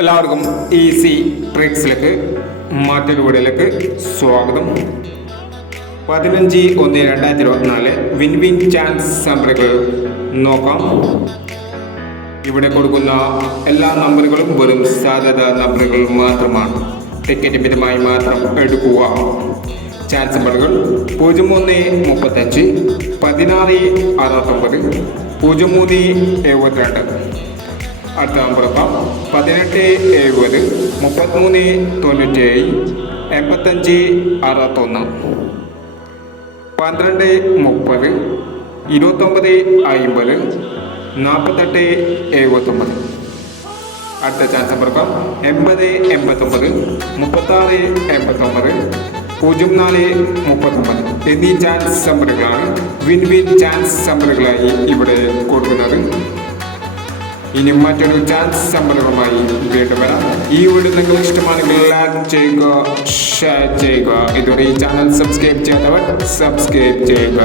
എല്ലാവർക്കും ഈസി ട്രിക്സിലേക്ക് മറ്റൊരു വീഡിയോയിലേക്ക് സ്വാഗതം. 15/1/2024 വിൻ വിൻ ചാൻസ് നമ്പറുകൾ നോക്കാം. ഇവിടെ കൊടുക്കുന്ന എല്ലാ നമ്പറുകളും വെറും സാധ്യത നമ്പറുകൾ മാത്രമാണ്. ടിക്കറ്റ് മിതമായി മാത്രം എടുക്കുക. ചാൻസ് നമ്പറുകൾ 0335, 1669, 0372. അടുത്ത നമ്പറൊപ്പം 1870, 3397, 8561, 1230, 2950, 4879. അടുത്ത ചാൻസ് നമ്പറൊപ്പം 8089, 3689, 0439 എന്നീ ചാൻസ് നമ്പറുകളാണ് വിൻ വിൻ ചാൻസ് നമ്പറുകളായി ഇവിടെ കൊടുക്കുന്നത്. ഇനി മറ്റൊരു ചാൻസ് നമ്പറുകളുമായി വീണ്ടും വരാം. ഈ വീഡിയോ നിങ്ങൾക്ക് ഇഷ്ടമാണെങ്കിൽ ലൈക്ക് ചെയ്യുക, ഷെയർ ചെയ്യുക. ഇതുവരെ ഈ ചാനൽ സബ്സ്ക്രൈബ് ചെയ്യാത്തവർ സബ്സ്ക്രൈബ് ചെയ്യുക.